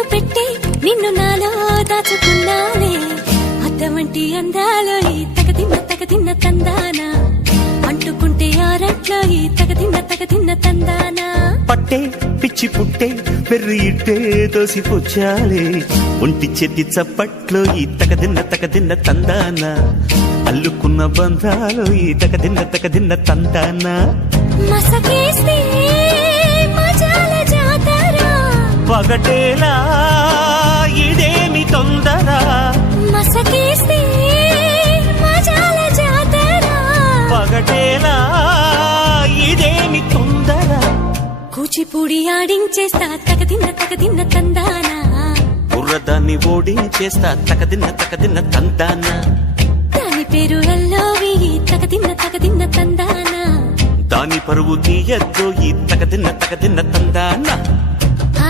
కన్ను పెట్టి నిన్ను నాలో దాచుకున్నానే అద్దమంటి అందాలో ఈ తగదిన్న తందానా అంటుకుంటే ఆరట్లో ఈ తగదిన్న తందానా పట్టే పిచ్చి పుట్టే పెర్రి ఇట్టే దోసిపుచ్చాలే ఒంటి చేతి చప్పట్లో ఈ తగదిన్న తందానా అల్లుకున్న బంధాలు ఈ తగదిన్న తందానా మసకేస్తే మజాల జాతర పగటేలా ఇదేమి తొందర మసకేస్తే మజాల జాతర పగటేలా ఇదేమి తొందర కూచిపూడి ఆడించేస్తా తగదిన్న తందానా బుర్రదాన్ని ఓడించేస్తా తగదిన్న తందానా దాని పేరు ఎల్లోవి తగదిన్న తందానా దాని పరువు తీయద్దు ఈ తగదిన్న తందానా